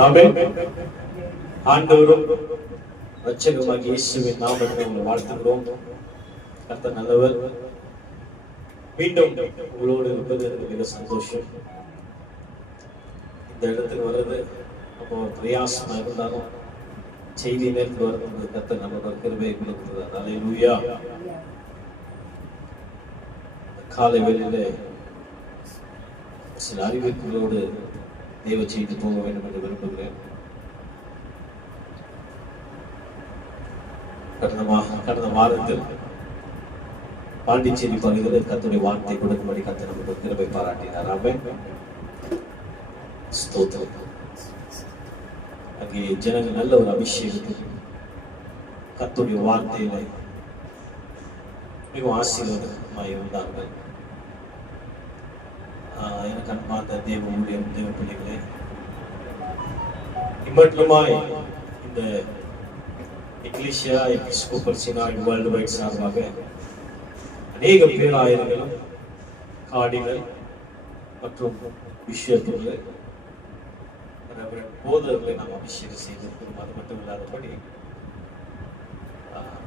ஆமென். ஆண்டவரும் இரட்சகருமாகிய இயேசுவின் நாமத்தில் உங்களை வாழ்த்துகிறோம். கர்த்தர் நல்லவர். மீண்டும் உங்களோடு இருப்பது எனக்கு மிக சந்தோஷம். இந்த இடத்துக்கு வர்றது ரொம்ப பிரயாசமா இருந்தாலும் செய்தி நேரத்தில் வரும்போது கர்த்தர் நமக்கு கிருபையை கொடுக்கிறார். அல்லேலூயா. காலை வேளையிலே சில அறிவிப்புகளோடு தேவ செய்தி போக வேண்டும் என்று விரும்புகிறேன். கடந்த வாரத்தில் பாண்டிச்சேரி பகுதியில் கர்த்தருடைய வார்த்தை கொடுக்கும்படி கர்த்தர் நமக்கு கிருபை பாராட்டினார். ஆமென். ஸ்தோத்திரம். அங்கே ஜனங்கள் நல்ல ஒரு அபிஷேகத்தில் கர்த்தருடைய வார்த்தையில மிகவும் ஆசீர்வாதமாய் இருந்தார்கள். எனக்கு அன்பார்ந்த தேவ ஊழியம், தேவ பிள்ளைகளே, இம்மட்டுமாய் இந்த எக்லீசியா எபிஸ்கோபல் சினாய்டு வேர்ல்டு வைட் சார்பாக அநேக பேராயர்களும் காடிகள் மற்றும் பிஷப்புகள் போதவர்களை நாம் அபிஷேகம் செய்திருக்கிறோம். அது மட்டும் இல்லாதபடி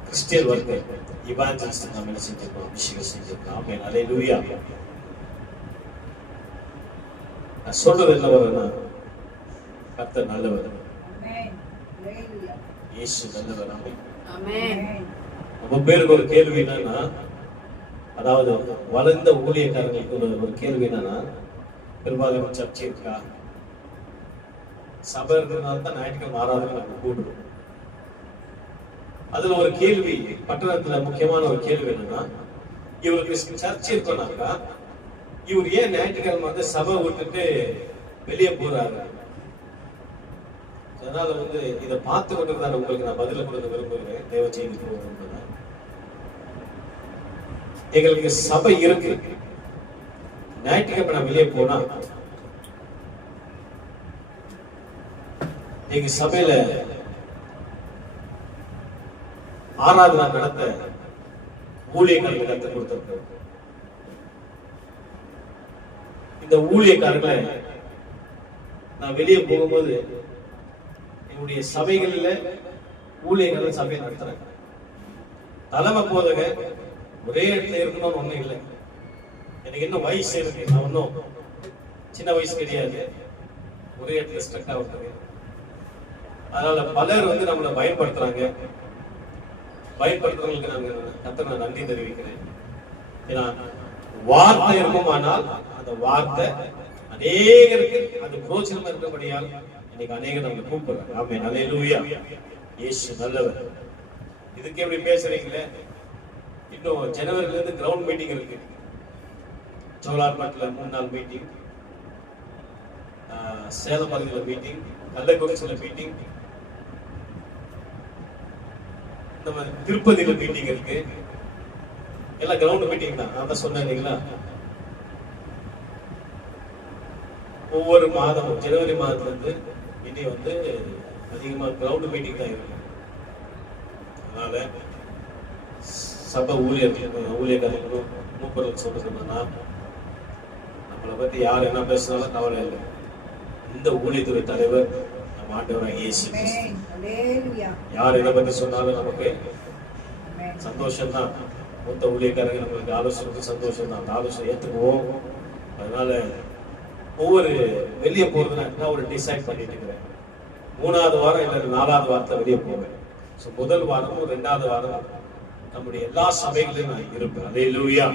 கிறிஸ்டியன் வர்க்கை இவாஞ்சலிஸ்ட் நாம் என்ன செஞ்சிருக்கோம், அபிஷேகம் செஞ்சிருக்கோம். ஆமென். அல்லேலூயா. நான் சொல்றது என்ன வரேன்னா, கர்த்தர் நல்லவர், இயேசு நல்லவர். ஆமென். நம்ம பேருக்கு ஒரு கேள்வி என்னன்னா, அதாவது வளர்ந்த ஊழியக்காரங்களுக்கு ஒரு கேள்வி என்னன்னா, பெரும்பாலும் சர்ச்சை இருக்கா, சபை இருக்கிறதுனால தான் ஞாயிற்றுக்கிழமை ஆராதனை நம்ம கூடுறோம். அதுல ஒரு கேள்வி, பட்டணத்துல முக்கியமான ஒரு கேள்வி என்னன்னா, இவருக்கு சர்ச்சை இருக்கோம்னாக்கா இவர் ஏன் ஞாயிற்றுக்கிழமை வந்து சபை விட்டுட்டு வெளியே போறாரு? அதனால இதை பார்த்து கொண்டிருந்தாரு உங்களுக்கு நான் பதில கொடுக்க விரும்புகிறேன். தேவ செய்தி விரும்புகிறேன். எங்களுக்கு சபை இருக்கு, ஞாயிற்றுக்கிழமை நான் வெளியே போனா எங்க சபையில ஆராதனை நடத்த ஊழியக்காரர்கள் கற்றுக் கொடுத்திருக்கிறோம். இந்த ஊழியக்காரர்களை நான் வெளியே போகும்போது என்னுடைய சபைகளில் ஊழியர்கள் சபையை நடத்துறேன். தலைமை போதக ஒரே இடத்துல இருக்கணும்னு ஒண்ணும் இல்லை. எனக்கு இன்னும் வயசு இருக்கு, நான் ஒன்றும் சின்ன வயசு கிடையாது, ஒரே இடத்துல ஸ்ட்ரக் ஆகுது. அதனால பலர் நம்மளை பயன்படுத்துறாங்க. பயன்படுத்துறவங்களுக்கு நான் நன்றி தெரிவிக்கிறேன். ஏன்னா வார்த்தை இருக்குமானால் அந்த வார்த்தை அநேகருக்கு அது பிரோஜனமா இருக்கபடியால் இன்னைக்கு அநேகர் நம்மளை கூப்பிடுறாங்க. ஆமென். அல்லேலூயா. இயேசு நல்லவர். இதுக்கு எப்படி பேசுறீங்களே, இன்னும் ஜனவரில இருந்து கிரவுண்ட் மீட்டிங் இருக்கு. சோலார்பட்டில் 3 நாள் மீட்டிங், சேலம் பகுதியில் மீட்டிங், கள்ளக்குறிச்சியில் மீட்டிங், நம்ம திருப்பதியில மீட்டிங் இருக்கு. எல்லாம் கிரவுண்ட் மீட்டிங் தான். நான் தான் சொன்னேன் இல்லைங்களா, ஒவ்வொரு மாதமும் ஜனவரி மாதத்துல இருந்து இனி அதிகமா கிரவுண்ட் மீட்டிங் தான் இருக்கு. அதனால சபை ஊழியர்களும் மூப்பர்கள் சொல்றதுன்னா, நம்மளை பத்தி யார் என்ன பேசினாலும் கவலை இல்லை. இந்த ஊழியத்துறை தலைவர் நம்ம ஆண்டவராகிய இயேசு கிறிஸ்து. யார் இதை பத்தி சொன்னாலும் நமக்கு சந்தோஷம் தான். மூத்த ஊழியக்காரங்க நம்மளுக்கு ஆலோசனை சந்தோஷம் தான். அந்த ஆலோசனை ஏற்றுக்குவோம். அதனால ஒவ்வொரு வெளியே போறதுனா ஒரு டிசைட் பண்ணிட்டு இருக்கிறேன். 3வது வாரம் இல்லை 4வது வாரத்துல வெளியே போவேன். முதல் வாரமும் 2வது வாரம் நம்முடைய எல்லா சபைகளையும் நான் இருப்பேன். அல்லேலூயா.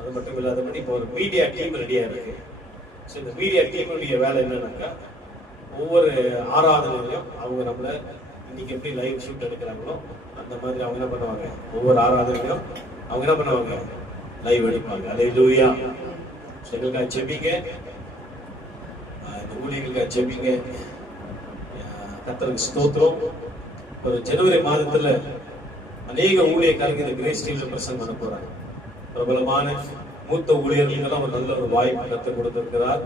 அது மட்டும் இல்லாதபடி இப்போ ஒரு மீடியா டீம் ரெடியா இருக்கு. இந்த மீடியா டீமுடைய வேலை என்னன்னாக்கா, ஒவ்வொரு ஆராதனையிலையும் அவங்க நம்மள இன்னைக்கு எப்படி லைவ் ஷூட் எடுக்கிறாங்களோ அந்த மாதிரி அவங்க என்ன பண்ணுவாங்க, ஒவ்வொரு ஆராதனையிலும் அவங்க என்ன பண்ணுவாங்க, லைவ் எடுப்பாங்க. அல்லேலூயா. எங்களுக்காக ஜெபிங்க, இந்த ஊழியர்களுக்காக ஜெபிங்க. கர்த்தருக்கு ஸ்தோத்திரம். ஒரு ஜனவரி மாதத்துல அநேக ஊழியக்காரங்க இந்த கிரேஸ் டீம்ல பிரசங்கம் பண்ண போறாங்க. பிரபலமான மூத்த ஊழியர்களுக்கெல்லாம் ஒரு நல்ல ஒரு வாய்ப்பு கற்றுக் கொடுத்திருக்கிறார்.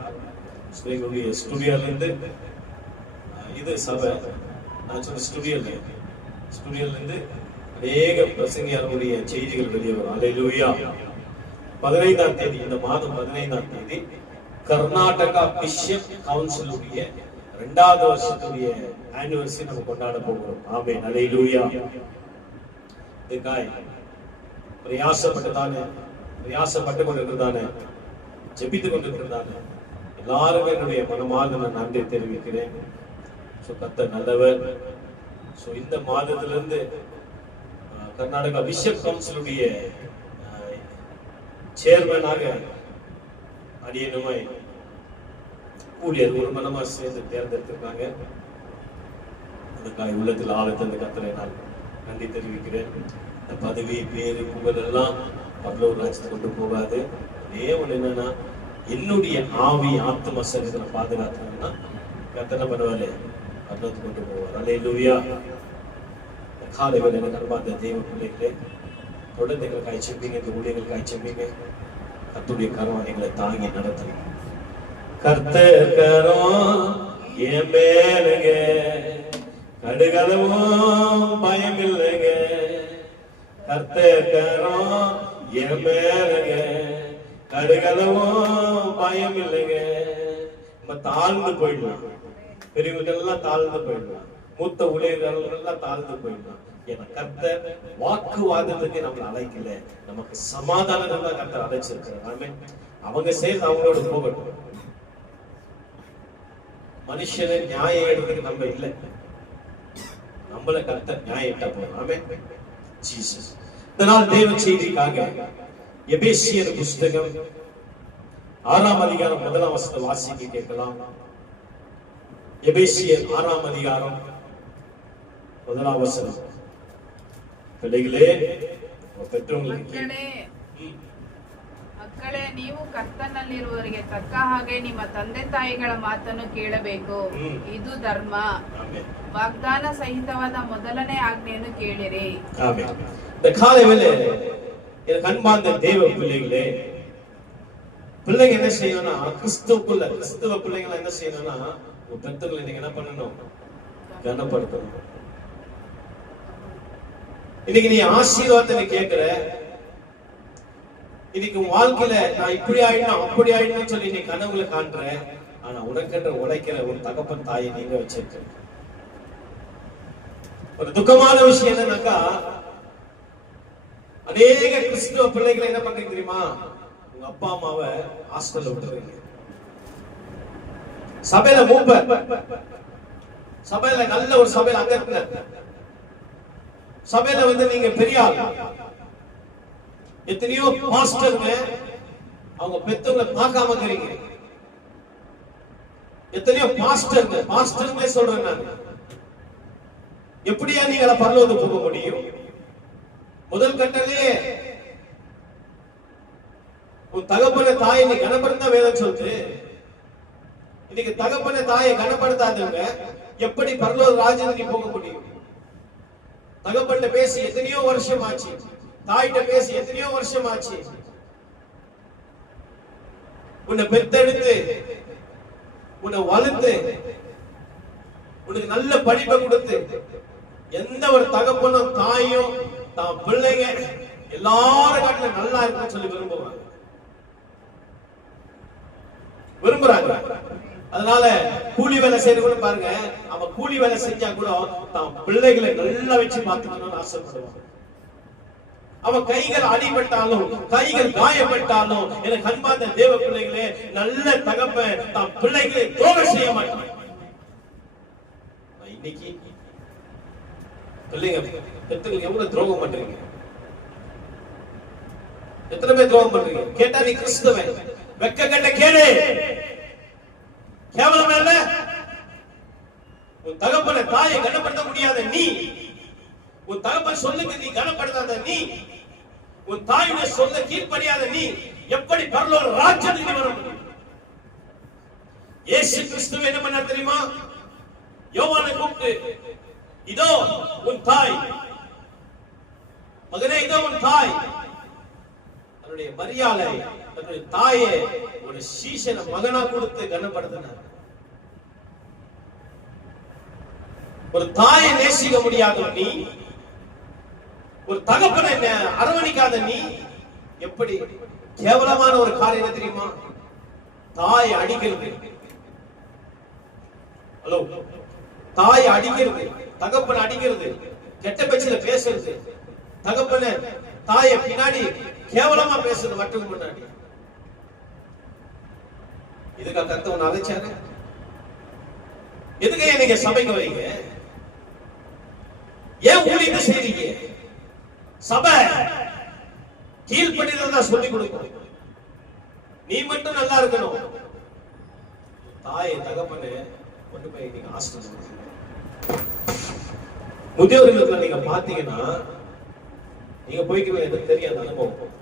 எங்களுடைய ஸ்டுடியோல இருந்து இது சபை, நான் சொன்ன ஸ்டுடியோல இருந்து அநேக பிரசங்கியாருடைய செய்திகள் வெளியே வரும். அல்லேலூயா. 15ஆம் தேதி, இந்த மாதம் 15ஆம் தேதி கர்நாடகா பிஷப் கவுன்சிலுடைய 2வது வருஷத்துடைய ஆனிவர்சரி நம்ம கொண்டாட போகிறோம். ஆமென், அல்லேலூயா. இதுக்காய் பிரயாசப்பட்டு கொண்டிருக்கிறதானே, ஜெபித்துக் கொண்டிருக்கிறதானே எல்லாரும் என்னுடைய மனமார்ந்த நான் நன்றி தெரிவிக்கிறேன். கர்த்தர் நல்லவர். இந்த மாதத்திலிருந்து கர்நாடகா பிஷப் கவுன்சிலுடைய சேர்மனாக அடியனுமை ஊழியர் ஒரு மனமா சேர்ந்து தேர்ந்தெடுத்திருக்காங்க. அதுக்காக உள்ளத்தில் ஆழத்திலிருந்து கர்த்தரை நான் நன்றி தெரிவிக்கிறேன். இந்த பதவி, பேரு, புகழ் எல்லாம் பரலோக ராஜ்யத்தை கொண்டு போகாது. அதே ஒண்ணு என்னன்னா, என்னுடைய ஆவி ஆத்ம சரீரத்தை பாதுகாத்தோம்னா கர்த்தர் பண்ணுவாரு, பரலோகத்துக்கு கொண்டு போவார். அல்லேலூயா. காலை வேளை அன்பார்ந்த தேவ பிள்ளைகளே, தொடர்ந்து எங்களுக்காக செப்பீங்க, இந்த ஊழியர்களுக்காக செப்பீங்க. கர்த்தருடைய கரம் எங்களை தாங்கி நடத்துங்க. கர்த்தர் கரம் என் மேலுங்க, கடுகளவும் பயம் இல்லைங்க. கர்த்தர் கரம் என் மேலுங்க, கடுகளவும் பயம் இல்லைங்க. நம்ம தாழ்ந்து போயிடலாம், பெரியவர்கள் எல்லாம் தாழ்ந்து போயிடலாம், மூத்த ஊழியர்கள் எல்லாம் தாழ்ந்து போயிடலாம். ஏன்னா கர்த்தர் வாக்குவாதத்துக்கு நம்மளை அழைக்கல, நமக்கு சமாதானத்தை தான் கர்த்தர் அழைச்சிருக்கிறார். அவங்க சேர்ந்து அவங்களோட போகட்டும். மனுஷனை நியாயம் எடுக்கிறதுக்கு நம்ம இல்லை, நம்மள கர்த்தர் நியாயம் இட்டா போறோம். ஆமென், ஜீசஸ். இதனால் தேவ செய்திக்காக எபேசியர் புஸ்தகம் 6ஆம் அதிகாரம் 1ஆம் வசனத்தை வாசிக்க கேட்கலாம். எபேசியர் 6ஆம் அதிகாரம் 1ஆம் வசனம். பிள்ளைகளே, பெற்றோர்களுக்கு ಮಕ್ಕಳೇ, ನೀವು ಕರ್ತನಲ್ಲಿರುವವರಿಗೆ ತಕ್ಕ ಹಾಗೆ ನಿಮ್ಮ ತಂದೆ ತಾಯಿಗಳ ಮಾತನ್ನು ಕೇಳಬೇಕು. ಇದು ಧರ್ಮ. ವಾಗ್ದಾನ ಸಹಿತವಾದ ಮೊದಲನೇ ಆಜ್ಞೆಯನ್ನು ಕೇಳಿರಿ. இந்த காலை வேளை எனக்கு அன்பார்ந்த தேவ பிள்ளைகளே, பிள்ளைங்க என்ன செய்யணும்னா, கிறிஸ்துவ பிள்ளைங்களை என்ன செய்யணும்னா, உங்க பெற்றோர்களை நீங்க என்ன பண்ணணும், கனப்படுத்தணும். இன்னைக்கு நீ ஆசீர்வாதத்தை கேட்கிற, இன்னைக்கு உன் வாழ்க்கையில நான் இப்படி ஆயிடும் அப்படி ஆயிடும் சொல்லி நீ கனவுல காண்ற. ஆனா உனக்கென்ற உழைக்கிற ஒரு தகப்பன் தாயை நீங்க வச்சிருக்க. ஒரு துக்கமான விஷயம் என்னன்னாக்கா, அநேக கிறிஸ்துவ பிள்ளைகளை என்ன பண்றீங்க தெரியுமா, உங்க அப்பா அம்மாவை ஹாஸ்டல்ல விட்டுறீங்க. சபையில மூப்பர், சபையில நல்ல ஒரு சபையில அங்கத்தினர், சபையில நீங்க பெரிய ஆள். எத்தனையோ பாஸ்டர்ங்க அவங்க பெத்தவங்களை பார்க்காம இருக்கிறீங்க. எத்தனையோ பாஸ்டர்ங்க சொல்றேன் நான். எப்படியா நீங்க பரலோகத்துக்கு போக முடியும்? முதல் கட்டத்திலே உன் தகப்பன தாயை நீ கனப்படுத்த வேதம் சொல்லுது. இன்னைக்கு தகப்பன தாயை கனப்படுத்தாதவங்க எப்படி பரலோக ராஜ்யத்துக்கு போக முடியும்? தகப்பன்ட்ட பேசி எத்தனையோ வருஷம் ஆச்சு, தாயிட்ட பேசி எத்தனையோ வருஷம் ஆச்சு. உன்னை பெத்தெடுத்து உன்னை வளர்த்து உனக்கு நல்ல படிப்பை கொடுத்து எந்த ஒரு தகப்பனும் தாயும் தான் பிள்ளைங்க எல்லாரும் காட்டுல நல்லா இருக்குன்னு சொல்லி விரும்புறாங்க. அதனால கூலி வேலை செய்யறது பாருங்க, அவன் கூலி வேலை செஞ்சா கூட தான் பிள்ளைகளை நல்லா வச்சு பார்த்துக்கணும்னு ஆசைப்படுவாங்க. அவன் கைகள் அடிபட்டாலும் கைகள் காயப்பட்டாலும் எனக்கு அன்பார்ந்த தேவ பிள்ளைகளே, நல்ல தகப்பன் தான் பிள்ளைகளை துரோகம் செய்ய மாட்டான். இன்னைக்கு பிள்ளைங்க பெற்றவங்களுக்கு எவ்வளவு துரோகம் பண்றீங்க? எத்தனை பேர் துரோகம் பண்றீங்க? கேட்டா நீ கிறிஸ்தவன், வெக்க கட்ட கேளு. கேவலம் இல்ல? உன் தகப்பனை தாயை கனப்படுத்த முடியாத நீ, உன் தகப்பன் சொல்லுக்கு நீ கனப்படுத்தாத நீ, உன் தாயுடைய சொல்ல கீழ்ப்படியாத நீ எப்படி பரலோக ராஜ்யத்துக்கு வர முடியும்? இயேசு கிறிஸ்து என்ன பண்ணார் தெரியுமா? யோவானை கூப்பிட்டு, இதோ உன் தாய், மகனே இதோ உன் தாய். தன்னுடைய மரியாதை, தன்னுடைய தாயை ஒரு சீஷன மகனா கொடுத்து கனப்படுத்தினார். ஒரு தாயை நேசிக்க முடியாத நீ, ஒரு தகப்பனை அரவணிக்காத நீ எப்படி கேவலமான ஒரு காரியம் தெரியுமா? தாய் அடிக்கிறது. ஹலோ, தாய் அடிக்கிறது, தகப்பன் அடிக்கிறது, கெட்ட பேச்சுல பேசுறது, தகப்பன தாய பின்னாடி கேவலமா பேசுறது மட்டும் முன்னாடி. இதுக்கா கர்த்தர் அழைச்சாரு? எதுக்கு நீங்க சபைக்கு வரீங்க? ஏன் ஊழியத்தை செய்றீங்க? சபை கீழ்ப்படிதான் சொல்லி கொடுக்கும். நீ மட்டும் நல்லா இருக்கணும். தாயை தகப்பனு கொண்டு போய் நீங்க ஆசிரியர் முதியோர்களுக்கு நீங்க பாத்தீங்கன்னா, நீங்க போய்க்கு எனக்கு தெரியாத அனுபவம்.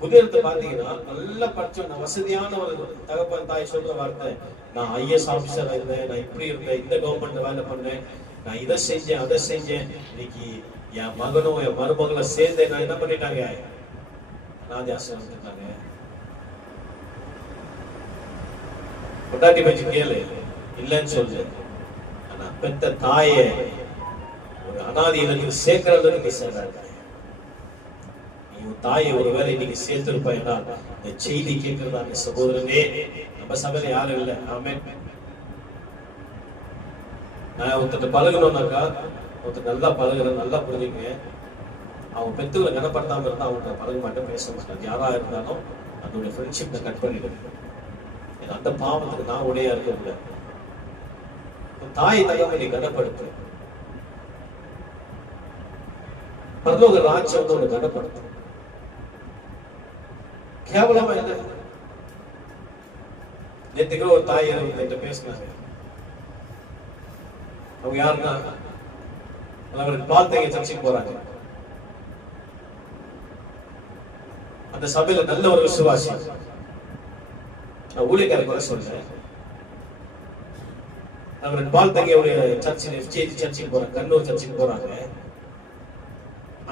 முதியோரத்தை பாத்தீங்கன்னா நல்ல படிச்ச வசதியான ஒரு தகப்பன் தாய் சொல்ற வார்த்தை, நான் ஐஎஸ் ஆபீசரா இருந்தேன், நான் இப்படி இருந்தேன், இந்த கவர்மெண்ட் வேலை பண்ணேன், நான் இதை செஞ்சேன் அதை செஞ்சேன். இன்னைக்கு என் மகனும் என் மருமகளை சேர்ந்து நான் என்ன பண்ணிட்டாங்க, அனாதையாசிரமம் வந்துட்டாங்க. பொட்டாட்டி பற்றி கேளு, இல்லைன்னு சொல்லு. ஆனா பெத்த தாய ஒரு அனாதையில சேர்க்கறதுக்கு நீ சேர்றாங்க. தாயை ஒருவேளை இன்னைக்கு சேர்த்திருப்பா. இந்த செய்தி கேட்கிறதாங்க சகோதரனே, நம்ம சபையில யாரும் இல்லை. ஆமென். நான் ஒருத்தர் பழகணும்னாக்கா, ஒருத்தர் நல்லா பழகுறேன், நல்லா புரிஞ்சுங்க. அவன் பெத்துகளை கனப்படுத்தாம இருந்தா அவங்கள்ட்ட பழக மாட்டேன், பேச மாட்டேன். யாரா இருந்தாலும் அதோட ஃப்ரெண்ட்ஷிப் நான் கட் பண்ணிடுவேன். அந்த பாவத்துக்கு நான் உடையா இருக்க முடியாது. தாய் தகவலை கனப்படுத்து. பரலோக ராஜ்யம் வந்து உன்னை கனப்படுத்தும். கேவலமா இல்லை. நேற்றுக்கு ஒரு தாய் என்கிட்ட பேசினாங்க. அவங்க யாருன்னா, அவர்கள் பால்தேங்க சர்ச்சைக்கு போறாங்க. அந்த சபையில நல்ல ஒரு விசுவாசி. நான் ஊழியக்கார கூட சொல்றேன். அவர்கள் பால்தேங்க ஒரு சர்ச்சில் எஃப்ஜேஜி சர்ச்சுக்கு போறாங்க, கண்ணூர் சர்ச்சுக்கு போறாங்க.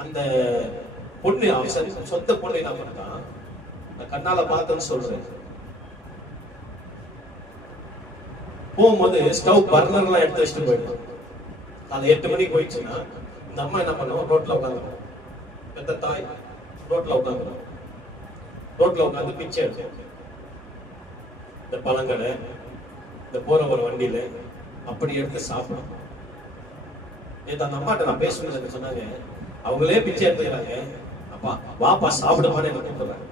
அந்த பொண்ணு அவன் சொந்த பொண்ணு என்ன பண்ணான், கண்ணால பார்த்தேன்னு சொல்றேன். போகும்போது ஸ்டவ் பர்னர் எல்லாம் எடுத்து வச்சுட்டு போயிடும். அது 8 மணிக்கு போயிடுச்சுன்னா இந்த அம்மா என்ன பண்ணுவோம், ரோட்ல உட்காந்துரும். பெத்த தாய் ரோட்ல உட்காந்துரும். ரோட்ல உட்காந்து பிச்சை எடுக்கும். இந்த பழங்களை இந்த போற ஒரு வண்டியில அப்படி எடுத்து சாப்பிடும். நேற்று அந்த அம்மாட்ட நான் பேசுனது சொன்னாங்க, அவங்களே பிச்சை எடுத்துக்கிறாங்க. அப்பா வாப்பா சாப்பிடுமான்னு என்ன கூப்பிடுறாங்க.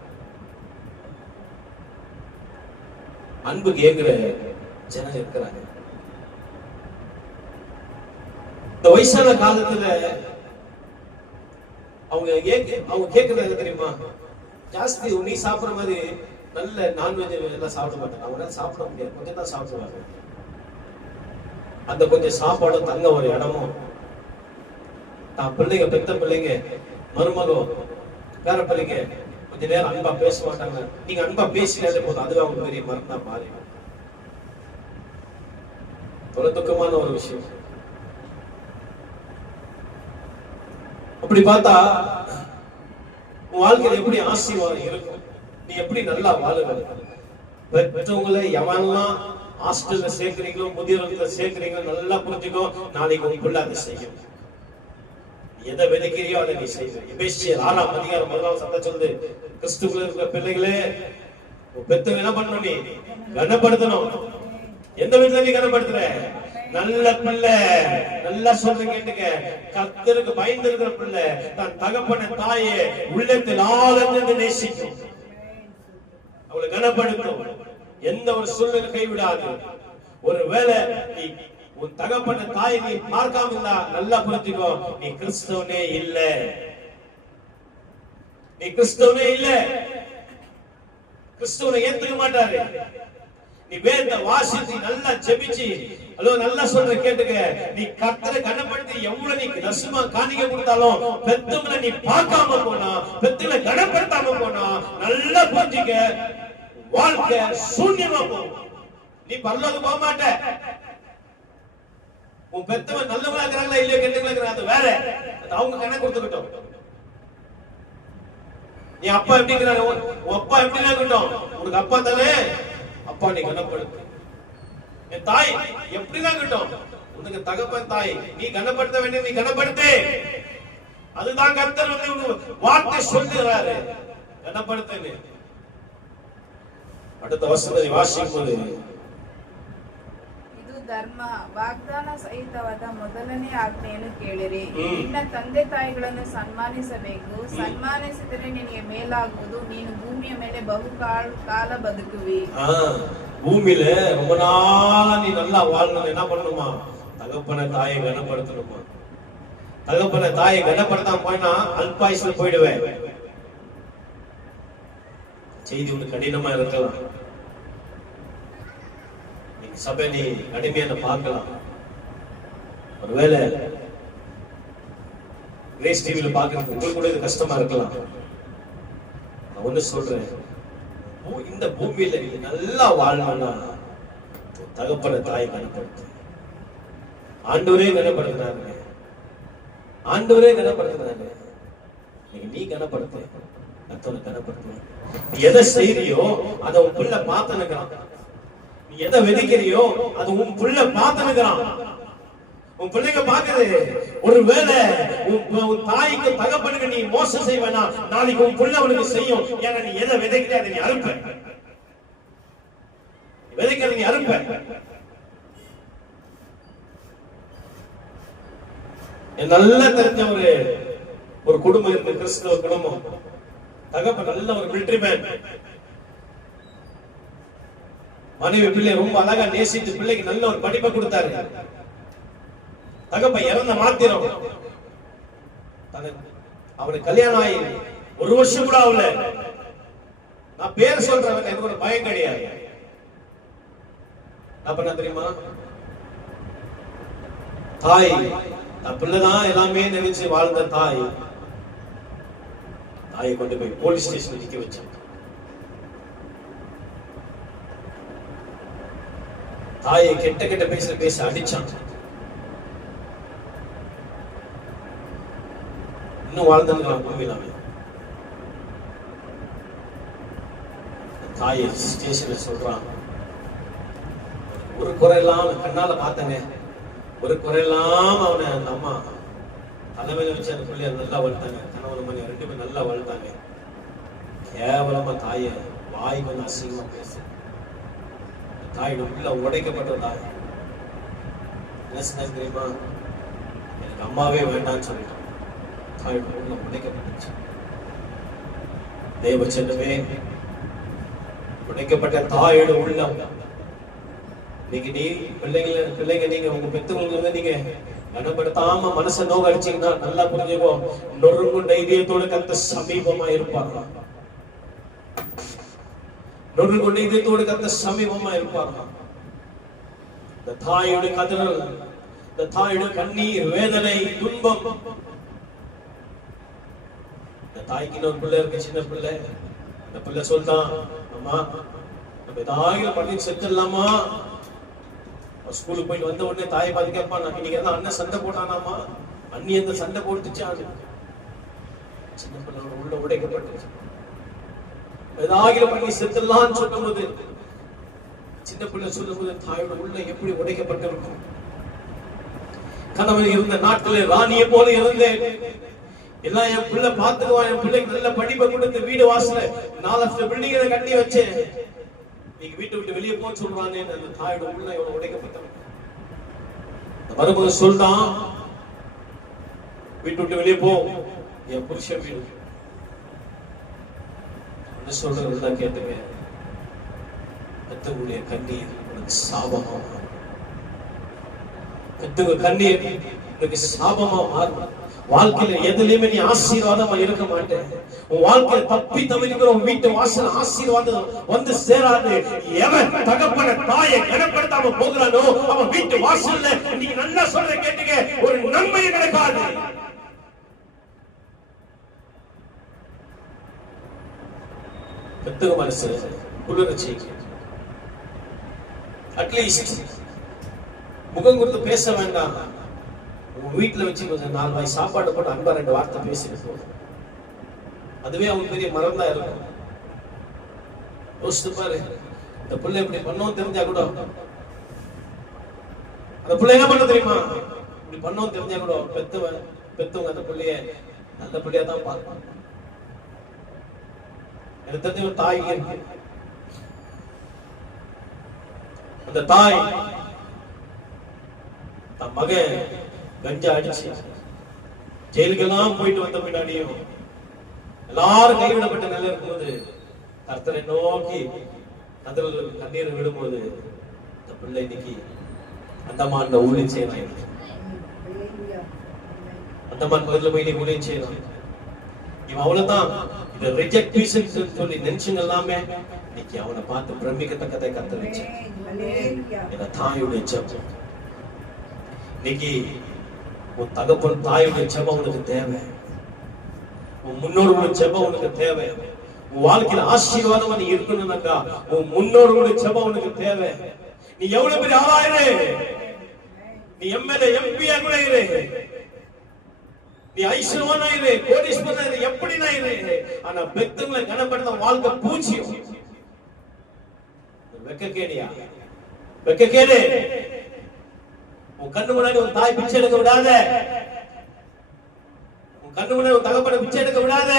அன்புக்கு ஏங்குற ஜனம் இருக்கிறாங்க. இந்த வயசான காலத்துல அவங்க கேட்கறது தெரியுமா, ஜாஸ்தி நீ சாப்பிடுற மாதிரி நல்ல நான்வெஜ் எல்லாம் சாப்பிட மாட்டாங்க. அவங்க சாப்பிட முடியாது, கொஞ்சம் தான் சாப்பிடுவாங்க. அந்த கொஞ்சம் சாப்பாடும் தங்க ஒரு இடமும், தான் பிள்ளைங்க பெத்த பிள்ளைங்க மருமகம் பேர பிள்ளைங்க கொஞ்ச நேரம் அன்பா பேச மாட்டாங்க. நீங்க அன்பா பேசினாலே போதும், அதுவே அவங்க பெரிய மறந்தா மாறி. ஒரு துக்கமான ஒரு விஷயம். அப்படி பார்த்தா உன் வாழ்க்கையில எப்படி ஆசீர்வாதம் இருக்கும், நீ எப்படி நல்லா வாழுவ. பெற்றவங்களை எவன்லாம் ஹாஸ்டல்ல சேர்க்கிறீங்களோ, முதியோர்களை சேர்க்கிறீங்களோ, நல்லா புரிஞ்சுக்கோ, நாளைக்கு உங்களுக்குள்ள அதை செய்யும். எதை விதைக்கிறியோ அதை நீ செய்வ. எபேசியர் 6ஆம் அதிகாரம் 1ஆம் வசனம் சொல்லுது, கிறிஸ்துவுக்குள்ள இருக்கிற பிள்ளைகளே, பெத்தவங்க என்ன பண்ணணும், நீ கனப்படுத்தணும். எந்த விதத்துல நீ கனப்படுத்துற? நல்ல பிள்ளை, நல்லா சொல்ற கேட்டுக்க, கர்த்தருக்கு பயந்து இருக்கிற பிள்ளை தன் தகப்பன தாயை உள்ளத்தில் ஆழ்ந்து நேசிக்கும், அவளை கனப்படுத்தும். எந்த ஒரு சூழ்நிலை கைவிடாது. ஒரு வேளை நீ உன் தகப்பன தாயை நீ பார்க்காம இருந்தா நல்லா புரிஞ்சுக்கோ, நீ கிறிஸ்தவனே இல்ல. நீ கிறிஸ்தவனே இல்ல. கிறிஸ்தவனை ஏத்துக்க மாட்டாரு. நீ வேத வாசித்து நல்லா ஜெபிச்சு, அல்லோ நல்லா சொல்ற கேட்டுக்க, நீ கர்த்தரை கனப்படுத்தி எவ்வளவு நீ தசமா காணிக்க கொடுத்தாலும் பெத்தவங்களை நீ பார்க்காம போனா, பெத்தவங்களை கனப்படுத்தாம போனா, நல்லா புரிஞ்சுக்க, வாழ்க்கை சூன்யமா போகும். நீ பரலோகம் போக மாட்ட. உன் பெத்தவன் நல்லவங்களா இருக்கிறாங்களா இல்லையா கெட்டவங்களா இருக்கிறாங்க, அது வேற. அவங்க கணக்கு கொடுத்துக்கிட்டோம். நீ அப்பா எப்படி இருக்கிறாங்க, உன் அப்பா எப்படி இருக்கட்டும், உனக்கு அப்பா தானே, அப்பா நீ கனப்படுத்து. என் தாய் எப்படிதான் இருக்கட்டும், உனக்கு தகப்பன் தாய், நீ கனப்படுத்த வேண்டிய நீ கனப்படுத்து. அதுதான் கர்த்தர் வந்து வார்த்தை சொல்லுகிறாரு, கனப்படுத்து. அடுத்த வசனத்தை வாசிக்கும் போது, ಧರ್ಮ. ವಾಗ್ದಾನ ಸಹಿತವಾದ ಮೊದಲನೇ ಆಜ್ಞೆಯನ್ನು ಕೇಳಿರಿ. ನಿನ್ನ ತಂದೆ ತಾಯಿಗಳನ್ನು ಸನ್ಮಾನಿಸಬೇಕು. ಸನ್ಮಾನಿಸಿದರೆ ನಿನಗೆ ಮೇಲಾಗುವುದು. ನೀನು ಭೂಮಿಯ ಮೇಲೆ ಬಹುಕಾಲ ಬದುಕುವಿ. பூமியில ரொம்ப நாளா நீ நல்லா வாழணும். என்ன பண்ணணுமா? தகப்பன தாயை கனப்படுத்தணுமா? தகப்பன தாயை கனப்படுத்தாம போயினா அல்பாயுசுல போயிடுவேன். செய்தி உனக்கு கடினமா இருக்கலாம். சபை நீ கடுமையான பார்க்கலாம். ஒருவேளை கிரேஸ் டிவில பாக்குறது உங்களுக்கு கூட இது கஷ்டமா இருக்கலாம். நான் ஒண்ணு சொல்றேன், இந்த பூமியில நீ நல்லா வாழணும்னா தகப்பன தாயை கனப்படுத்து. ஆண்டவரே கனப்படுத்துறாங்க, ஆண்டவரே கனப்படுத்துறாங்க. நீ கனப்படுத்து, மத்தவனை கனப்படுத்து. நீ எதை செய்யறியோ அதை உன் புள்ள பார்த்துனுக்கிறான். நீ எதை விதைக்கிறியோ அது உன் புள்ள பார்த்துனுக்கிறான். உன் பிள்ளைங்க பாக்குது. ஒருவேளை உன் தாய்க்கு தகப்பனுக்கு நீ மோசம் செய்வேனா, நாளைக்கு உன் புள்ள உனக்கு செய்யும். ஏன்னா நீ எதை விதைக்கிற அதை நீ அறுப்ப. விதைக்கிறது நீ அறுப்ப. நல்லா தெரிஞ்ச ஒரு குடும்பம் இருக்கு, கிறிஸ்தவ குடும்பம். தகப்பன் நல்ல ஒரு மிலிட்டரி மேன். மனைவி பிள்ளை ரொம்ப அழகா நேசித்து பிள்ளைக்கு நல்ல ஒரு படிப்பை கொடுத்தாரு. தகப்பன் இறந்த மாத்திரம் அவனுக்கு கல்யாணம் ஆகி ஒரு வருஷம் கூட ஆகல. நான் பேர் சொல்றவன் எனக்கு ஒரு பயம் கிடையாது. அப்ப தெரியுமா, தாய் தன் பிள்ளைதான் எல்லாமே நினைச்சு வாழ்ந்த தாய், தாயை கொண்டு போய் போலீஸ் ஸ்டேஷன் நிக்க வச்சு தாயை கெட்ட கெட்ட பேச அடிச்சான். இன்னும் வாழ்ந்துருக்கலாம் பூமியில. தாயை ஸ்டேஷன்ல சொல்றான், ஒரு குறையெல்லாம் கண்ணால பார்த்தங்க, ஒரு குறையெல்லாம் அவனை அந்த அம்மா தலைமையில வச்சு அந்த பிள்ளைய நல்லா வளர்த்தாங்க. கணவன் மணி ரெண்டு பேரும் நல்லா வளர்த்தாங்க. கேவலமா தாயை வாய் கொஞ்சம் அசிங்கமா பேச, தாயோட உள்ள உடைக்கப்பட்ட தாய் என்ன சொன்னாங்க தெரியுமா? எனக்கு அம்மாவே வேண்டாம்னு சொல்லிட்டான். தாயோட உள்ள உடைக்கப்பட்டுச்சு. தேவ செல்லமே, உடைக்கப்பட்ட தாயோட உள்ளம். இன்னைக்கு நீ பிள்ளைங்க நீங்க உங்க பெற்றவங்களுக்கு நீங்க கனப்படுத்தாம மனசை நோக அடிச்சீங்கன்னா நல்லா புரிஞ்சுக்கோ, நொறுங்குண்ட இதயத்தோட கத்த சமீபமா இருப்பாங்க. நொறுங்குண்ட இதயத்தோட கத்த சமீபமா இருப்பாங்க. இந்த தாயோட கதறல், இந்த தாயோட கண்ணீர், வேதனை, துன்பம். இந்த தாய்க்கு ஒரு பிள்ளை இருக்கு, சின்ன பிள்ளை. இந்த பிள்ளை சொல்றான், அம்மா நம்ம ஏதாவது பண்ணி செத்துடலாமா? ஸ்கூலுக்கு போயிட்டு வந்த உடனே தாயை பார்த்து கேட்பான், இன்னைக்கு எல்லாம் அண்ணன் சண்டை போட்டானாமா? அண்ணி எந்த சண்டை போட்டுச்சு? சின்ன பிள்ளை உள்ள உடைக்கப்பட்டுச்சு. ஏதாவது பண்ணி செத்துடலாம்னு சொல்லும் போது, சின்ன பிள்ளை சொல்லும் போது தாயோட உள்ள எப்படி உடைக்கப்பட்டிருக்கும். கணவன் இருந்த நாட்களே ராணியை போல இருந்தேன். எல்லாம் என் பிள்ளை பார்த்துக்குவான், என் பிள்ளைக்கு நல்ல படிப்பை கொடுத்து வீடு வாசல 4 பில்டிங்களை கட்டி வச்சேன். நீங்க வீட்டை விட்டு வெளியே போன்னு சொல்றானே, அந்த தாயோட உள்ள எவ்வளவு உடைக்கப்பட்டவன். மருமகன் சொல்றான், வீட்டு விட்டு வெளியே போ, என் புருஷன் வீடு. என்ன சொல்றதுதான் கேட்டுங்க. பெத்தவங்களுடைய கண்ணீர் உனக்கு சாபமா மாறும். பெத்தவங்க கண்ணீர் உனக்கு சாபமா மாறும். வாழ்க்கையில எதுலயுமே நீ ஆசீர்வாதமா இருக்க மாட்டேன். உன் வாழ்க்கையில தப்பி தவிர்க்கிற உன் வீட்டு வாசல் ஆசீர்வாதம் வந்து சேராது. எவன் தகப்பன தாயை கனப்படுத்தாம போகிறானோ அவன் வீட்டு வாசல்ல, நீங்க நல்லா சொல்ற கேட்டுங்க, ஒரு நன்மை நடக்காது. பெத்தவங்க மனசு குளிர செய்ய அட்லீஸ்ட் முகம் கொடுத்து பேச வேண்டாம். உங்க வீட்டுல வச்சு கொஞ்சம் 4 வாய் சாப்பாடு போட்டு அன்பா 2 வார்த்தை பேசிட்டு போதும். அதுவே அவங்க பெரிய மரம் தான் இருக்கும். யோசித்து பாரு, இந்த பிள்ளை இப்படி பண்ணவும் தெரிஞ்சா கூட, அந்த பிள்ளை என்ன பண்ண தெரியுமா? இப்படி பண்ணவும் தெரிஞ்சா கூட பெத்தவங்க அந்த பிள்ளைய நல்ல பிள்ளையா தான் பார்ப்பாங்க. எனக்கு தெரிஞ்ச ஒரு தாய் இருக்கு. அந்த தாய் தன் மகன் கஞ்சா அடிச்சு ஜெயிலுக்கெல்லாம் போயிட்டு வந்த பின்னாடியும் எல்லாரும் கைவிடப்பட்ட நிலை இருக்கும்போது கர்த்தரை நோக்கி கண்ணீரை விடும்போது இந்த பிள்ளை இன்னைக்கு அந்தமான் ஊழியம் செய்யலாம். அந்தமான் பகுதியில் போய் நீ ஊழியம் செய்யலாம். இவன் அவ்வளவுதான் இந்த ரிஜெக்ட் பீசஸ் சொல்லி நினைச்சுங்க எல்லாமே இன்னைக்கு அவனை பார்த்து பிரமிக்கத்தக்கதை கர்த்தர் வச்சார். என் தாயுடைய ஜெபம் இன்னைக்கு உன் தகப்பன் தாயுடைய ஜெபம் உனக்கு தேவை. உன் முன்னோர்களுடைய ஜெபம் உனக்கு தேவை. உன் வாழ்க்கையில ஆசீர்வாதமா நீ இருக்கணும்னாக்கா உன் முன்னோர்களுடைய ஜெபம் உனக்கு தேவை. நீ எவ்வளவு பெரிய ஆளாயிரு, நீ எம்எல்ஏ எம்பியா கூட இரு, நீ ஐஸ்வர்யவானாயிரு, கோடீஸ்வரனாயிரு, எப்படினாயிரு, ஆனா பெத்தவங்களை கனப்படுத்த வாழ்க்கை பூச்சியும். வெக்கக்கேடியா, வெக்கக்கேடு. உன் கண்ணு முன்னாடி உன் தாய் பிச்சை எடுக்க விடாத, உன் கண்ணு முன்னாடி உன் தகப்பனை பிச்சை எடுக்க விடாத.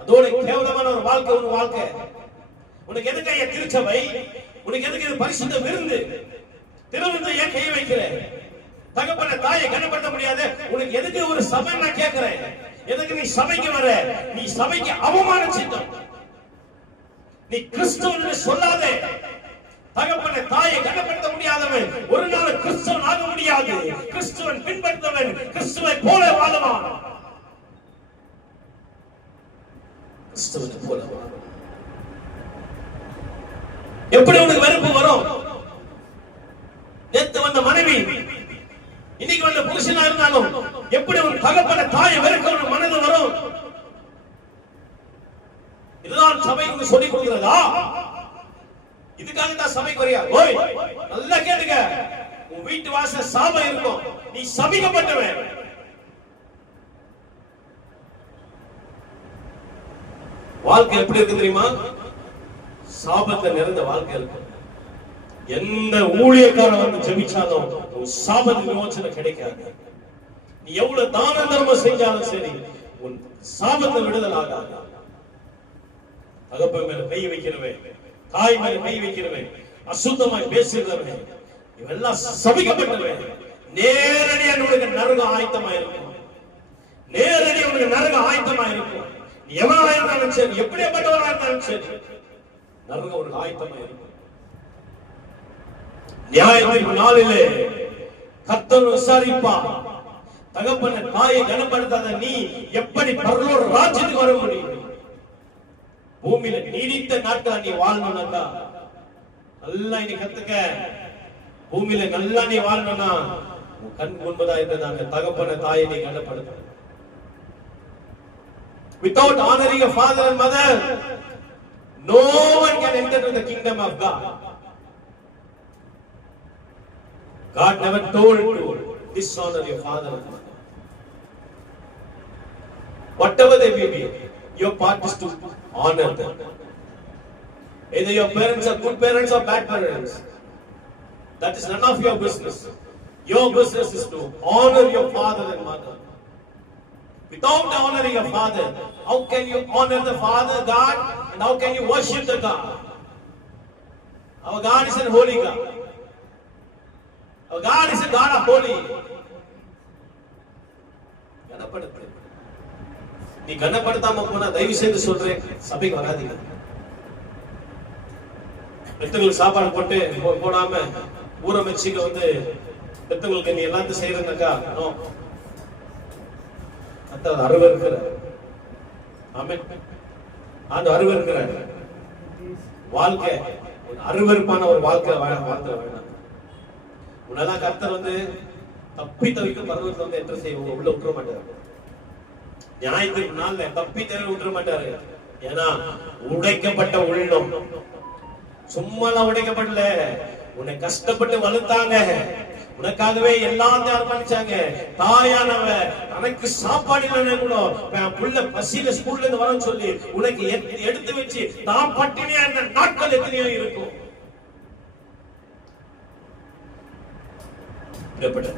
அதோட கேவலமான ஒரு வாழ்க்கை உன் வாழ்க்கை. உனக்கு எதுக்கு ஐயா திருச்சபை? உனக்கு எதுக்கு இது பரிசுத்த விருந்து? திருவிருந்து ஏன் கை வைக்கிற? தகப்பன தாயை கனப்படுத்த முடியாது. உனக்கு எதுக்கு ஒரு சபை? நான் கேட்கிறேன், எதுக்கு நீ சபைக்கு வர? நீ சபைக்கு அவமானம் செய்தோம். நீ கிறிஸ்தவன் சொல்லாதே. தகப்பன தாயை கனப்படுத்த முடியாதவன் ஒரு நாள் கிறிஸ்தவன் ஆக முடியாது. கிறிஸ்துவன் பின்பற்றவன் கிறிஸ்துவை போல வாழுவான். கிறிஸ்துவனை போல வாழும். எப்படி உனக்கு வெறுப்பு வரும்? நேத்து வந்த மனைவி இன்னைக்கு வந்த புருஷனா இருந்தாலும் எப்படி ஒரு தகப்பன தாயை வெறுக்க ஒரு மனது வரும்? இதுதான் சபைக்கு சொல்லிக் கொடுக்கிறதா? இதுக்காக தான் சபைக்கு வரியா? ஓய், நல்லா கேளுங்க. உன் வீட்டு வாசல் சாபம் இருக்கும், நீ சபிக்கப்பட்டவன். வாழ்க்கை எப்படி இருக்கு தெரியுமா? சாபத்தை நிறைந்த வாழ்க்கை இருக்கு. எந்த ஊழியக்காரன் வந்து ஜெபிச்சாலும் உன் சாபத்துக்கு விமோசனை கிடைக்காது. நீ எவ்வளவு தான தர்மம் செஞ்சாலும் சரி உன் சாபத்தை விடுதல் ஆகாது. தகப்பன் மேல கை வைக்கிறவன், தாய் மேல கை வைக்கிறவன், அசுத்தமாய் பேசுகிறவன், இவெல்லாம் சபிக்கப்பட்டவன். நேரடியா உனக்கு நரகம் ஆயத்தமா இருக்கும். நேரடியா உனக்கு நரகம் ஆயத்தமா இருக்கும். நீ எவனா இருந்தாலும் சரி, எப்படிப்பட்டவனா இருந்தாலும் சரி, நரகம் உனக்கு ஆயத்தமா இருக்கும். நியாயத்தீர்ப்பு நாளிலே கர்த்தர் விசாரிப்பார். தகப்பன தாயை கனப்படுத்தாத நீ எப்படி பரலோக ராஜ்யத்துக்கு வர முடியும்? பூமியில நீடித்த நாட்கள் நீ வாழணும்னாக்கா நல்லா நீ கத்துக்க. பூமியில நல்லா நீ வாழணும்னா உன் கண் முன்பதா இருந்ததாங்க தகப்பன தாயை நீ கனப்படுத்த. Without honoring a father and mother, no one can enter into the kingdom of God. God never told to dishonor your father and mother. Whatever they may be, your part is to honor them. Either your parents are good parents or bad parents, that is none of your business. Your business is to honor your father and mother. Without honoring your father, how can you honor the Father God and how can you worship the God? Our God is a holy God. Our God is a God of holy. கனப்படுத்து. நீ கனப்படுத்தாம போனா தயவு செய்து சொல்றேன், சபைக்கு வராதீங்க. பெத்தவங்களுக்கு சாப்பாடு போட்டு போடாம ஊற வச்சுக்க வந்து பெத்தவங்களுக்கு நீ எல்லாத்தையும் செய்யறதுனாக்கா அந்த அருவர் இருக்கிறார். ஆமென். அந்த அருவர் இருக்கிறார். வாழ்க்கை அருவருப்பான ஒரு வாழ்க்கை வாழ்க்கை வேணாம். உன்னெல்லாம் கர்த்தர் வந்து தப்பி தவிக்கும் பரலோகத்துல வந்து என்டர் செய்ய உள்ள விட்டுற மாட்டாரு. நியாயத்துக்கு நாள்ல தப்பி தவிர விட்டுற மாட்டாரு. ஏன்னா உடைக்கப்பட்ட உள்ளம் சும்மாலாம் உடைக்கப்படல. உன்னை கஷ்டப்பட்டு வளர்த்தாங்க, உனக்காகவே எல்லாம் அர்ப்பணிச்சாங்க. தாயானவ தனக்கு சாப்பாடு இல்லைன்னு கூட புள்ள பசியில ஸ்கூல்ல இருந்து வர சொல்லி உனக்கு எடுத்து வச்சு தான் பட்டினியா இருந்த நாட்கள் எத்தனையோ இருக்கும்.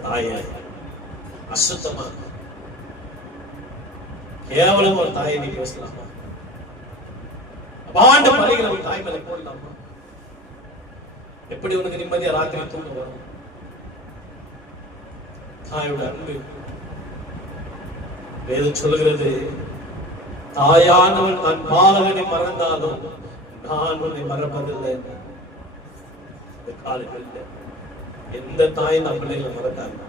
தாய அசுத்தமா கேவலம் ஒரு தாயை நீ பேசலாமா? பாண்ட பலிகளை ஒரு தாய் மேல போடலாமா? எப்படி உனக்கு நிம்மதியா ராத்திரி தூங்க வரும்? தாயோட அன்பு. வேதம் சொல்லுகிறது, தாயானவள் தன் பாலகனை மறந்தாலும் நான் உன்னை மறப்பதில்லை. இந்த காலங்களில் எந்த தாய் நம்ம பிள்ளைகளை மறக்காங்க.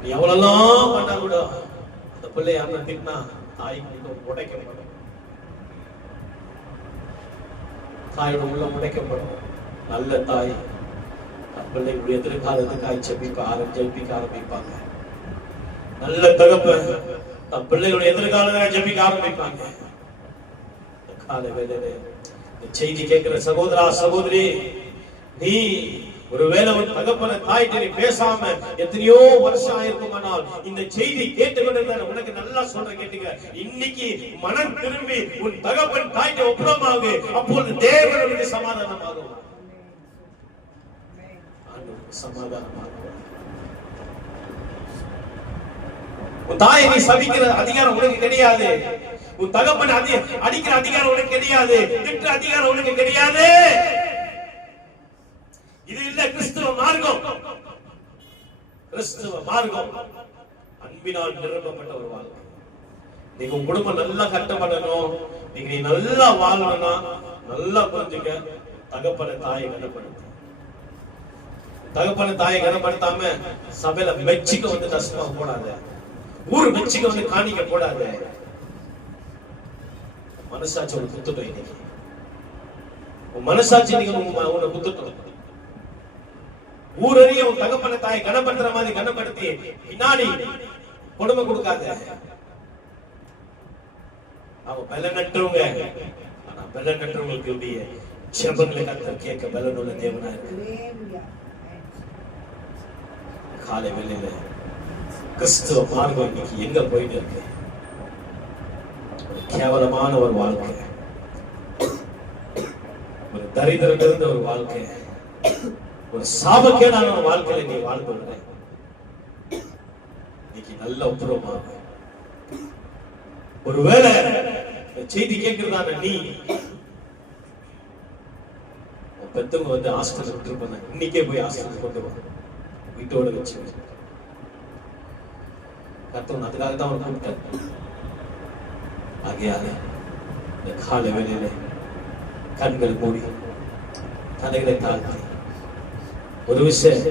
நீ எவ்வளவு பண்ணா கூட அந்த பிள்ளை அண்ணன் தின்னா தாய்க்கு உடைக்கப்படும். தாயோட உள்ள உடைக்கப்படும். நல்ல தாய் பிள்ளைகளுடைய எதிர்காலத்துக்காய் ஜெபிக்க ஆரம்பிப்பாங்க. நல்ல தகப்பன் தன் பிள்ளைகளுடைய எதிர்காலத்தை ஜெபிக்க ஆரம்பிப்பாங்க. காலை வேளையிலே இந்த செய்தி கேட்கிற சகோதரா சகோதரி, நீ ஒருவேளை உன் தகப்பன தாய்கிட்ட நீ பேசாம எத்தனையோ வருஷம் ஆயிருக்குமானால் இந்த செய்தி கேட்டுக்கொண்டு உனக்கு நல்லா சொல்ற கேட்டுக்க. இன்னைக்கு மனம் திரும்பி உன் தகப்பன் தாய்கிட்ட ஒப்புரமாகு. அப்பொழுது தேவனுடைய சமாதானமாகும். சமாதானமாக உன் தாயை நீ சபிக்கிற அதிகாரம் உனக்கு கிடையாது. உன் தகப்பன் அடிக்கிற அதிகாரம் உனக்கு கிடையாது. திட்டுற அதிகாரம் உனக்கு கிடையாது. இது இல்ல கிறிஸ்துவ மார்க்கம். கிறிஸ்துவ மார்க்கம் அன்பினால் நிரப்பப்பட்ட ஒரு வாழ்க்கை. நீங்க உங்க குடும்பம் நல்லா கட்டப்படணும், நீங்க நல்லா வாழணும்னா நல்லா புரிஞ்சுக்க, தகப்பன தாயை கனப்படுத்த. தகப்பன தாயை கனப்படுத்தாம சபையில மெச்சிக்க வந்து தஸ்மா போடாத. ஊர் மெச்சிக்க வந்து காணிக்க போடாத. மனசாட்சி உனக்கு குத்துட்டோம். இன்னைக்கு உன் மனசாட்சி நீங்க உன்னை குத்துட்டோம். ஊரறிய உன் தகப்பன தாயை கனப்படுத்துற மாதிரி கனப்படுத்தி பின்னாடி கொடுமை கொடுக்காத. அவன் பலன் நட்டுருங்க. ஆனா பலன் நட்டுறவங்களுக்கு ஜெபங்களை கர்த்தர் கேட்க பலனுள்ள தேவனா இருக்கு. காலை வேளையில கிறிஸ்துவ மார்க்கம் இன்னைக்கு எங்க போயிட்டு இருக்கு? கேவலமான ஒரு வாழ்க்கை, ஒரு தரித்திரம் இருந்த ஒரு வாழ்க்கை, ஒரு சாபக்கேடான ஒரு வாழ்க்கையில நீ வாழ்ந்து விட. இன்னைக்கு நல்ல உப்புரமாக ஒருவேளை செய்தி கேட்கிறதான நீ பெத்தவங்க வந்து ஹாஸ்டல் விட்டுருப்பாங்க. இன்னைக்கே போய் ஹாஸ்டல் கொண்டு வர வீட்டோட வச்சு கத்தவன் அதுக்காக தான் அவன் கூப்பிட்டார். ஆகையால இந்த கால வேளையில கண்கள் மூடி தலைகளை தாழ்த்தி ஒரு விஷயம்,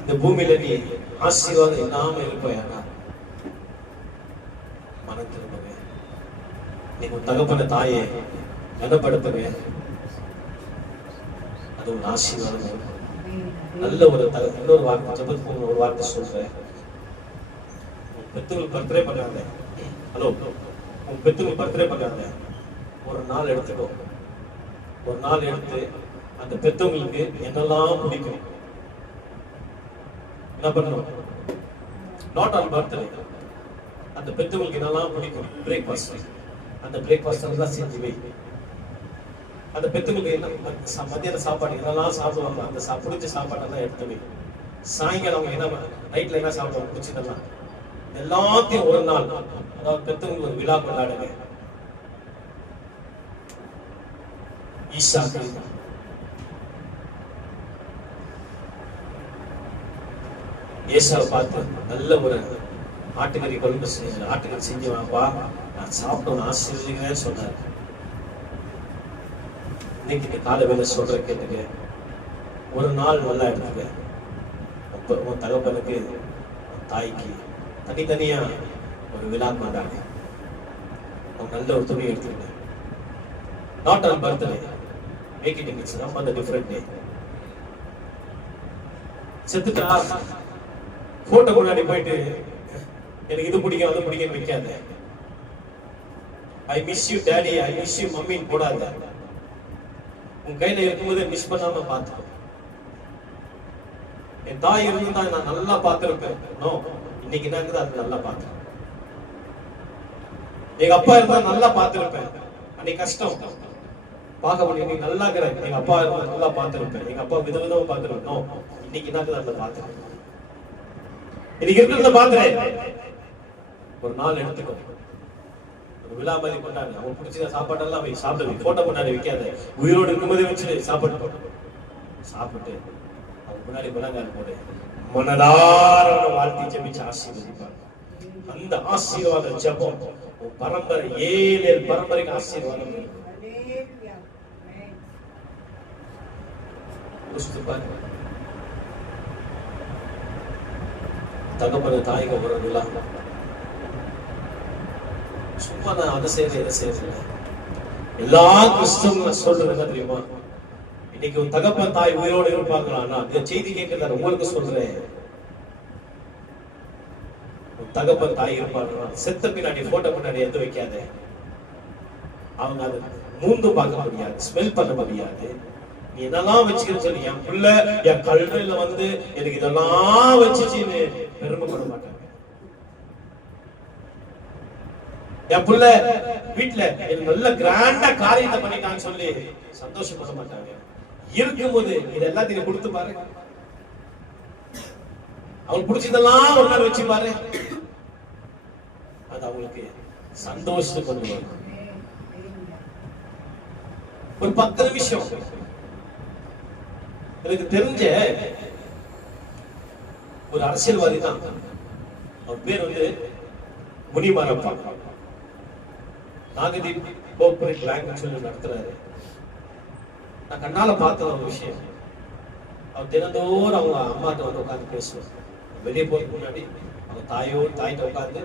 இந்த பூமியில நீ ஆசீர்வாதம் இல்லாம இருப்பாயானா மனம் திரும்புங்க. நீங்க உன் தகப்பன தாயை கனப்படுத்துங்க. அது ஒரு ஆசீர்வாதம் இருக்கும். நல்ல ஒரு இன்னொரு வார்த்தை ஜெபத்துக்கு ஒரு வார்த்தை சொல்றேன். பெத்தவங்களுக்கு பர்த்டே பண்றாங்க. ஹலோ, உன் பெத்தவங்களுக்கு பர்த்டே பண்றாங்க. ஒரு நாள் எடுத்துக்கோ. ஒரு நாள் எடுத்து அந்த பெத்தவங்களுக்கு என்னெல்லாம் பிடிக்கும் என்ன பண்ணணும்? நாட் ஆன் பர்த்டே, அந்த பெத்தவங்களுக்கு என்னெல்லாம் பிடிக்கும் பிரேக்ஃபாஸ்ட், அந்த பிரேக்ஃபாஸ்ட் எல்லாம் செஞ்சு வை. அந்த பெத்தவங்களுக்கு என்ன மத்தியான சாப்பாடு என்னெல்லாம் சாப்பிடுவாங்க அந்த பிடிச்ச சாப்பாடெல்லாம் எடுத்து வை. சாயங்காலம் அவங்க என்ன நைட்ல என்ன சாப்பிடுவாங்க பிடிச்சதெல்லாம் எல்லாத்தையும் ஒரு நாள், அதாவது பெத்தவங்களுக்கு ஒரு விழா கொண்டாடுங்க. ஈசாக்கு ஏசாவை பார்த்து நல்ல ஒரு ஆட்டுக்கறி கொழும்பு ஆட்டுக்கறி செஞ்சு வாப்பா, நான் சாப்பிட்டோன்னு ஆசீர்வதிக்கிறேன்னு சொன்னார். இன்னைக்கு காலை வேலை சொல்ற கேட்டுக்க. ஒரு நாள் நல்லா எடுத்துக்க. உன் தகப்பனுக்கு தாய்க்கு தனித்தனியா ஒரு விழா கொண்டாடு. நல்ல ஒரு துணி எடுத்துக்க. Not on birthday, make it it's not on the different day. செத்துட்டா போட்டோ கொண்டாடி போயிட்டு எனக்கு இது பிடிக்கும் அது பிடிக்கும்னு வைக்காத. I miss you daddy, I miss you மம்மின்னு போடாத. உன் கையில இருக்கும்போது மிஸ் பண்ணாம பார்த்துக்கோ. என் தாய் இருந்தா நான் நல்லா பார்த்திருப்பேன். நோ, இன்னைக்கு என்ன இருக்குது அது நல்லா பார்த்தேன். எங்க அப்பா இருந்தா நல்லா பார்த்திருப்பேன். அன்னைக்கு கஷ்டம் பார்க்க முடியும். நீ நல்லா இருக்கிற. எங்க அப்பா இருந்தா நல்லா பார்த்திருப்பேன். எங்க அப்பா விதவிதமா பார்த்திருப்பேன். நோ, இன்னைக்கு என்ன இருக்குது அதை பார்த்தேன். இன்னைக்கு இருக்கிறத பாத்துறேன். ஒரு நாள் எடுத்துக்கோ. ஒரு விழா மாதிரி கொண்டாடு. அவன் பிடிச்ச சாப்பாட்டெல்லாம் வை, சாப்பிட்டு போட்டோ கொண்டாடி வைக்காத. உயிரோடு இருக்கும்போதே வச்சு சாப்பாடு போட்டு சாப்பிட்டு அவங்க முன்னாடி முழங்கால் போடு, மனதார வாழ்த்தி ஜெபிச்சு ஆசீர்வதிப்பாங்க. அந்த ஆசீர்வாத ஜெபம் உன் பரம்பரை 7 பரம்பரைக்கு ஆசீர்வாதம் இருக்கும். தகப்பன தாய்க்கு உறவுலாம் சும்மா நான் அதை செய்யறேன் இதை செய்யறேன். எல்லா கிறிஸ்தவங்களும் சொல்றது என்ன தெரியுமா? இன்னைக்கு ஒரு தகப்பன் தாய் உயிரோடு இருப்பாங்களா? நான் இந்த செய்தி கேட்கிறத உங்களுக்கு சொல்றேன். தகப்பன் தாய் இருப்பாங்க, செத்த பின்னாடி போட்டோ பின்னாடி எடுத்து வைக்காத. அவங்க அதை மூந்து பார்க்க முடியாது, ஸ்மெல் பண்ண முடியாது. நீ என்னெல்லாம் வச்சுக்கிறேன்னு சொல்லி என் பிள்ளை என் கல்வியில வந்து எனக்கு இதெல்லாம் வச்சுச்சுன்னு பெருமைப்பட மாட்டாங்க. என் பிள்ளை வீட்டுல எனக்கு நல்ல கிராண்டா காரியத்தை பண்ணிட்டான்னு சொல்லி சந்தோஷப்பட மாட்டாங்க. இருக்கும்போது இது எல்லாத்தையும் கொடுத்து பாரு, அவங்களுக்கு பிடிச்சதெல்லாம் ஒரு நாள் வச்சு பாரு, அது அவங்களுக்கு சந்தோஷத்தை கொண்டு வரும். ஒரு 10 நிமிஷம் எனக்கு தெரிஞ்ச ஒரு அரசியல்வாதி தான், அவர் பேர் வந்து முனிமாரப்பா. நாகதீப் கோஆபரேட் பேங்க் சொல்லி நடத்துறாரு. நான் கண்ணால பார்த்த ஒரு விஷயம், அவர் தினந்தோறும் அவங்க அம்மாட்ட வந்து உட்காந்து பேசுவார். வெளியே போறதுக்கு முன்னாடி அவங்க தாய்கிட்ட உட்காந்து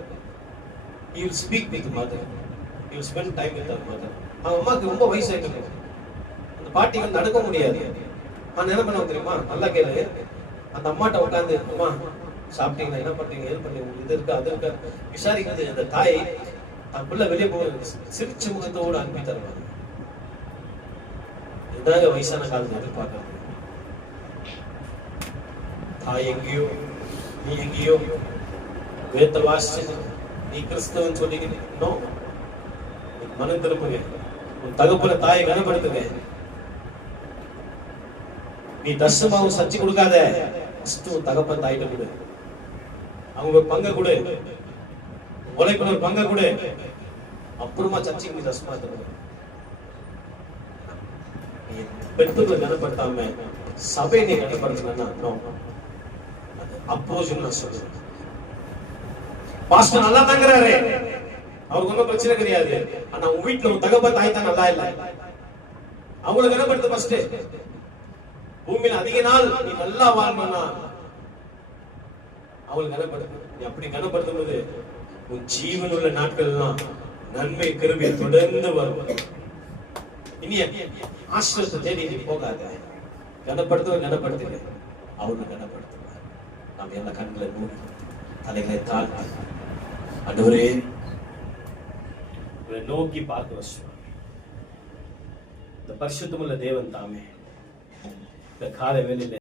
he will speak with mother, he will spend time with her mother. அவங்க அம்மாக்கு ரொம்ப வயசாயிட்டு, அந்த பாட்டிகள் நடக்க முடியாது. நான் என்ன பண்ண தெரியுமா? நல்லா கேளு. அந்த அம்மாட்ட உட்காந்து, அம்மா சாப்பிட்டீங்களா, என்ன பண்றீங்க, எது பண்ணீங்க, இது இருக்கா அது இருக்கா விசாரிக்கிறது. அந்த தாய் தன் பிள்ளை வெளியே போக சிரிச்ச முகத்தோடு அனுப்பி தருவாங்க. இதாங்க வயசான காலத்தை எதிர்பார்க்கறது. தாய் எங்கேயோ நீ எங்கேயோ வேத்த வாசிச்சு நீ கிறிஸ்தவன் சொல்லிக்கிட்டு மனம் திரும்புங்க. உன் தகப்பன தாயை கனப்படுத்துங்க. நீ தர்சமாவும் சச்சி கொடுக்காத, தகப்பன் தாயிட்ட கொடு, அவங்க பங்க கொடு, உழைப்பினர் பங்க கொடு, அப்புறமா சர்ச்சைக்கு நீ தர்சமா தரு. நீ பெற்றோர்களை கனப்படுத்தாம சபையை நீ கனப்படுத்தினா அப்போஸ் நான் சொல்றேன். பாஸ்டர் நல்லா தாங்கிறாரு, அவருக்கு ஒன்றும் பிரச்சனை கிடையாது. ஆனா உங்க வீட்டுல உன் தகப்பன் தாய் தான் நல்லா இல்லை, அவங்களை கனப்படுத்த ஃபர்ஸ்ட். பூமியில அதிக நாள் நீ நல்லா வாழணும்னா அவங்களை கனப்படுத்த. நீ அப்படி கனப்படுத்தும் போது உன் ஜீவன் உள்ள நாட்கள் எல்லாம் நன்மை கிருபை தொடர்ந்து வரும். இனி ஆசிரியத்தை தேடி நீ போகாத, கனப்படுத்துங்க, அவரு கனப்படுத்துவார். நாம் என்ன கண்களை மூடி தலைகளை தாழ்த்தி ஆண்டவரே நோக்கி பார்க்க வச்சோம். இந்த பரிசுத்தமுள்ள தேவன் தாமே இந்த காலை வேளையில